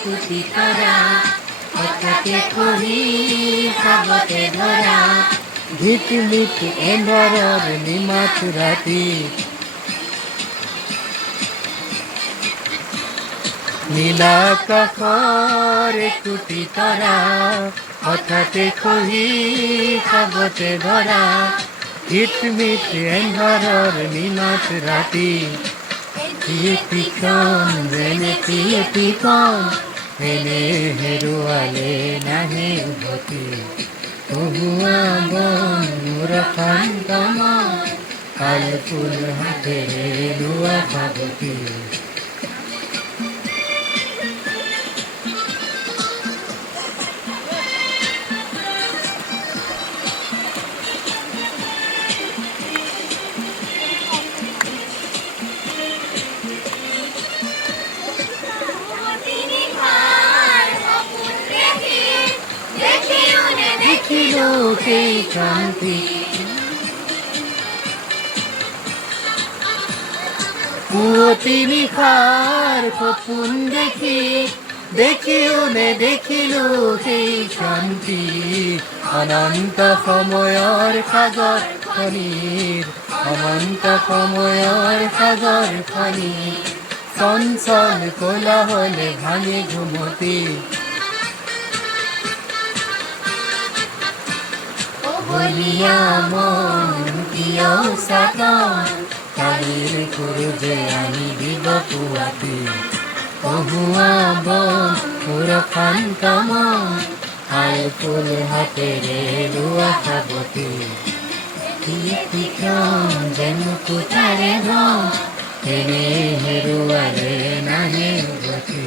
কুটি করা হঠাতে কহি সাগতে ধরা ঝিটমিট এন্ধাৰৰ নিমাত ৰাতি নীলা আকাশৰ কুটি তৰা হঠাতে খহি সাগতে ধৰা ঝিটমিট এন্ধাৰৰ নিমাত ৰাতি পিখন যেনে পিখন এনে হেৰুৱালে নাহে উভতি কহুৱা বন মোৰ শান্তম কাল ফুল হাতেৰে ৰোৱা ভাগতি সেই ক্রান্তি পুয়তি নিশার সপোন দেখিল সেই শান্তি অনন্ত সময়ৰ সাগৰ খনিৰ অনন্ত সময়ৰ সাগৰ খনি চঞ্চল কোলাহলে ভাঙে ঘুমতি বলিয়া মন কিয় সাতন কালিৰ কুৰুজে আনি দিব পুৱাতি কহুৱা বন মোৰ শান্ত মন কাল ফুল হাতেৰে ৰোৱা সাগতি পিখন যেন কোঠাৰে ধন এনে হেৰুৱালে নাহে উভতি